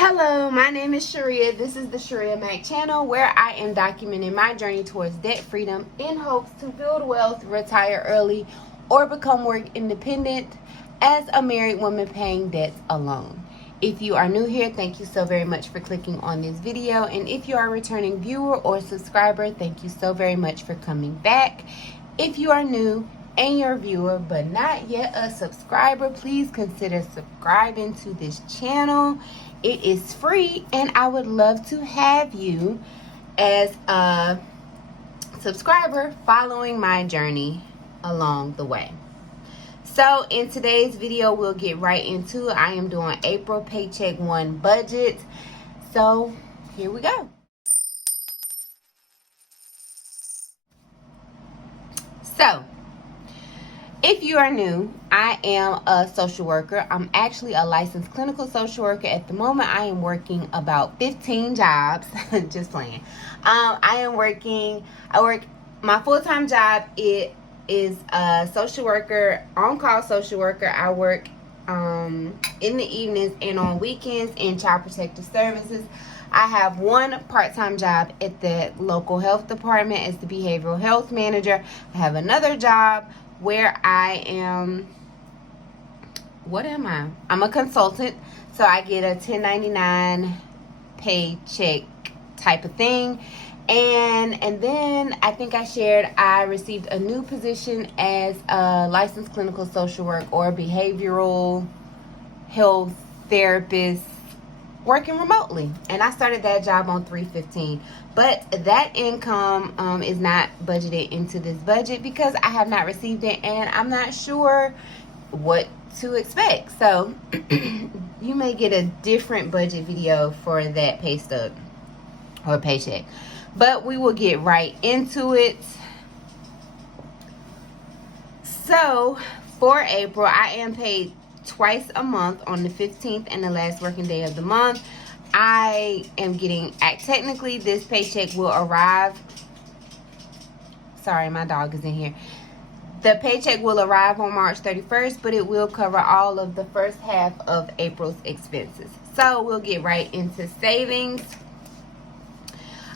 Hello, my name is Shirria. This is the Shirria Mac channel where I am documenting my journey towards debt freedom in hopes to build wealth, retire early, or become work independent as a married woman paying debts alone. If you are new here, thank you so very much for clicking on this video. And if you are a returning viewer or subscriber, thank you so very much for coming back. If you are new and you're a viewer but not yet a subscriber, please consider subscribing to this channel. It is free and I would love to have you as a subscriber following my journey along the way. So in today's video, we'll get right into it. I am doing April Paycheck 1 budget. So here we go. So if you are new, I am a social worker. I'm actually a licensed clinical social worker. At the moment, I am working about 15 jobs. Just playing. I work, my full-time job, it is a social worker, on-call social worker. I work in the evenings and on weekends in child protective services. I have one part-time job at the local health department as the behavioral health manager. I have another job where I am, I'm a consultant, so I get a 1099 paycheck type of thing. And then I think I shared I received a new position as a licensed clinical social work or behavioral health therapist working remotely, and I started that job on 3/15. But that income is not budgeted into this budget because I have not received it and I'm not sure what to expect. So you may get a different budget video for that pay stub or paycheck, but we will get right into it. So for April, I am paid twice a month on the 15th and the last working day of the month. I am getting, technically this paycheck will arrive, sorry, my dog is in here. The paycheck will arrive on March 31st, but it will cover all of the first half of April's expenses. So we'll get right into savings.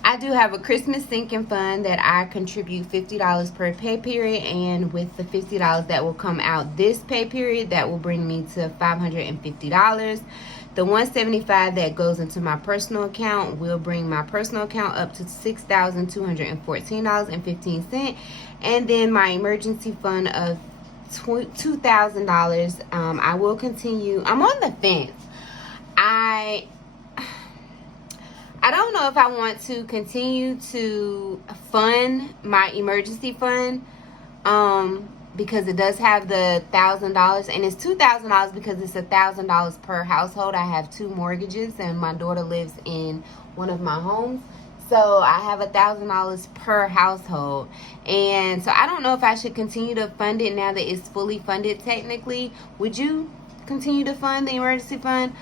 I do have a Christmas sinking fund that I contribute $50 per pay period, and with the $50 that will come out this pay period, that will bring me to $550. The $175 that goes into my personal account will bring my personal account up to $6,214.15, and then my emergency fund of $2,000. I will continue. I'm on the fence. I don't know if I want to continue to fund my emergency fund because it does have the $1,000, and it's $2,000 because it's $1,000 per household. I have 2 mortgages and my daughter lives in one of my homes, so I have $1,000 per household. And so I don't know if I should continue to fund it now that it's fully funded technically. Would you continue to fund the emergency fund?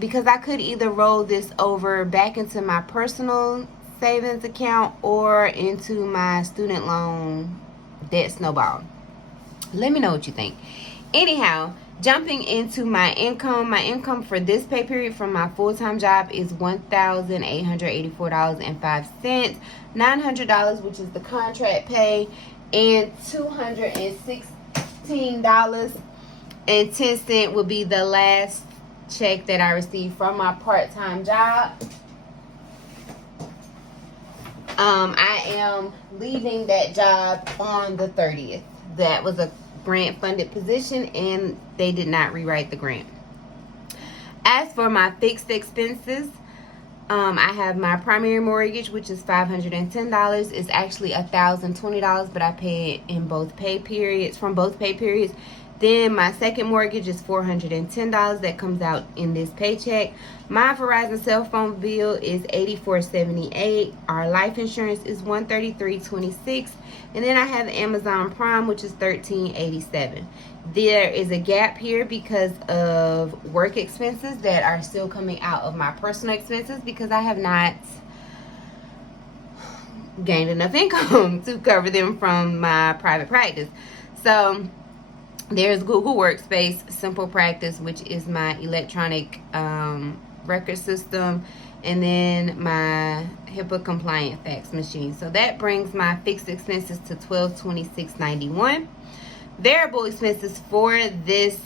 Because I could either roll this over back into my personal savings account or into my student loan debt snowball. Let me know what you think. Anyhow, jumping into my income for this pay period from my full-time job is $1,884.05, $900, which is the contract pay, and $216.10 will be the last check that I received from my part-time job. I am leaving that job on the 30th. That was a grant funded position and they did not rewrite the grant. As for my fixed expenses, I have my primary mortgage, which is $510. It's actually $1,020, but I pay it in both pay periods, from both pay periods. Then my second mortgage is $410 that comes out in this paycheck. My Verizon cell phone bill is $84.78. Our life insurance is $133.26. And then I have Amazon Prime, which is $13.87. There is a gap here because of work expenses that are still coming out of my personal expenses because I have not gained enough income to cover them from my private practice. So there's Google Workspace, Simple Practice, which is my electronic record system, and then my HIPAA compliant fax machine. So that brings my fixed expenses to $1,226.91. Variable expenses for this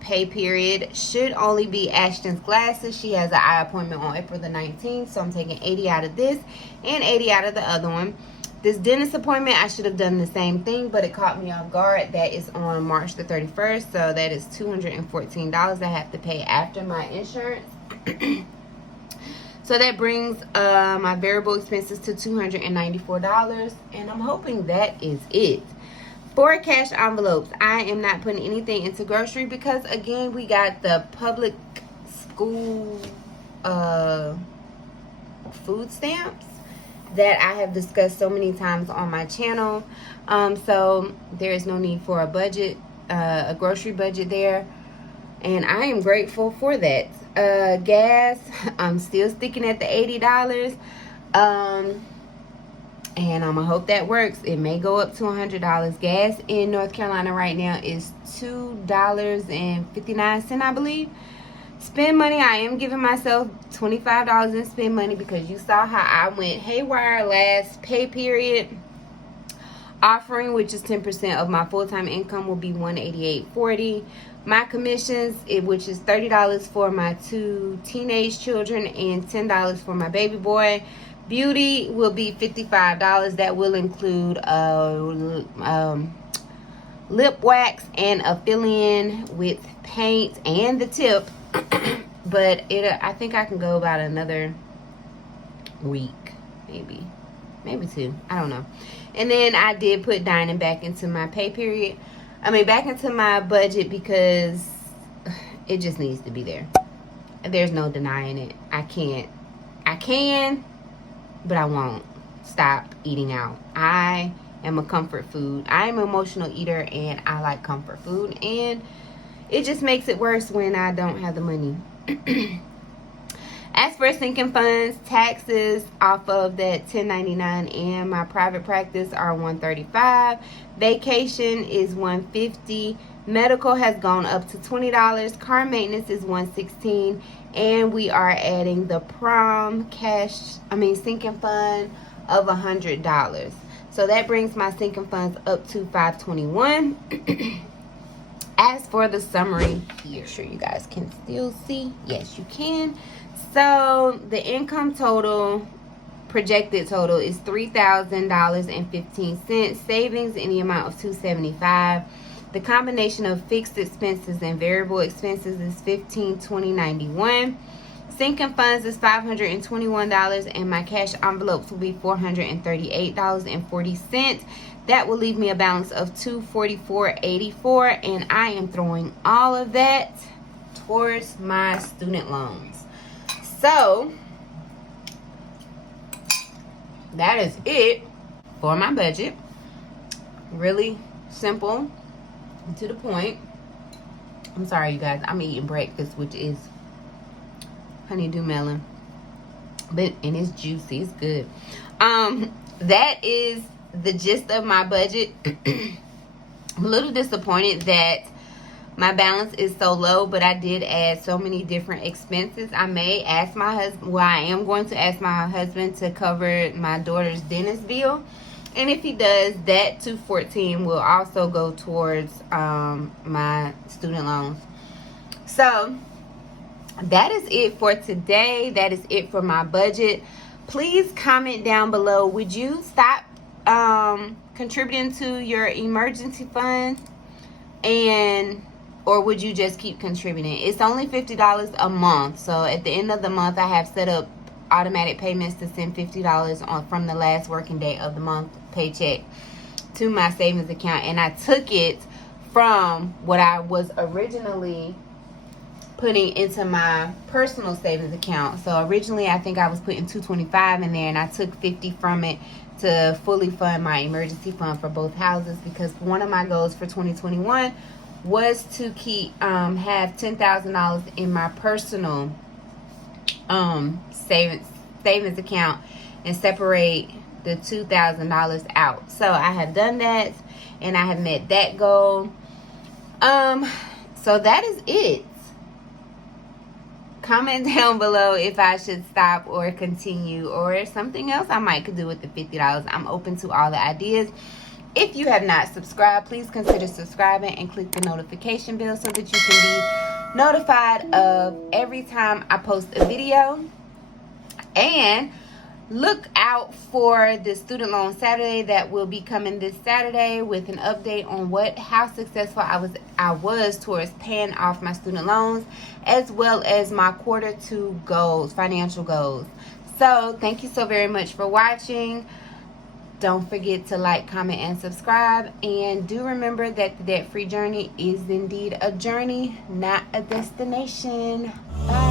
pay period should only be Ashton's glasses. She has an eye appointment on April the 19th, so I'm taking $80 out of this and $80 out of the other one. This dentist appointment, I should have done the same thing, but it caught me off guard. That is on March the 31st, so that is $214 I have to pay after my insurance. So that brings my variable expenses to $294, and I'm hoping that is it. For cash envelopes, I am not putting anything into grocery because, again, we got the public school food stamps that I have discussed so many times on my channel. So there is no need for a budget, a grocery budget there. And I am grateful for that. Gas, I'm still sticking at the $80. And I'm going to hope that works. It may go up to $100. Gas in North Carolina right now is $2.59, I believe. Spend money, I am giving myself $25 in spend money because you saw how I went haywire last pay period. Offering, which is 10% of my full-time income, will be $188.40. My commissions, which is $30 for my 2 teenage children and $10 for my baby boy. Beauty will be $55. That will include lip wax and a fill-in with paint and the tip. But I think I can go about another week, maybe 2. I don't know. And then I did put dining back into my pay period. Back into my budget because it just needs to be there. There's no denying it. I can, but I won't stop eating out. I am a comfort food. I am an emotional eater, and I like comfort food. And it just makes it worse when I don't have the money. As for sinking funds, taxes off of that 1099 and my private practice are $135. Vacation is $150. Medical has gone up to $20. Car maintenance is $116. And we are adding the prom sinking fund of $100. So that brings my sinking funds up to $521. As for the summary here, make sure you guys can still see. Yes, you can. So the income total, projected total, is $3,000.15. Savings in the amount of $275. The combination of fixed expenses and variable expenses is $1520.91. Sinking funds is $521, and my cash envelopes will be $438.40. That will leave me a balance of $244.84, and I am throwing all of that towards my student loans. So that is it for my budget. Really simple and to the point. I'm sorry, you guys. I'm eating breakfast, which is honeydew melon, and it's juicy. It's good. That is the gist of my budget. I'm a little disappointed that my balance is so low, but I did add so many different expenses. I may ask my husband, I am going to ask my husband to cover my daughter's dentist bill. And if he does, that $214 will also go towards my student loans. So that is it for today. That is it for my budget. Please comment down below. Would you stop contributing to your emergency fund, or would you just keep contributing? It's only $50 a month. So at the end of the month, I have set up automatic payments to send $50 from the last working day of the month paycheck to my savings account, and I took it from what I was originally putting into my personal savings account. So originally I think I was putting $225 in there, and I took $50 from it to fully fund my emergency fund for both houses, because one of my goals for 2021 was to keep have $10,000 in my personal savings account and separate the $2,000 out. So I have done that, and I have met that goal. So that is it. comment down below if I should stop or continue, or something else I might could do with the $50. I'm open to all the ideas. If you have not subscribed, please consider subscribing and click the notification bell so that you can be notified of every time I post a video. And look out for the student loan Saturday that will be coming this Saturday with an update on how successful I was towards paying off my student loans, as well as my quarter 2 goals, financial goals. So thank you so very much for watching. Don't forget to like, comment, and subscribe. And do remember that the debt-free journey is indeed a journey, not a destination. Bye.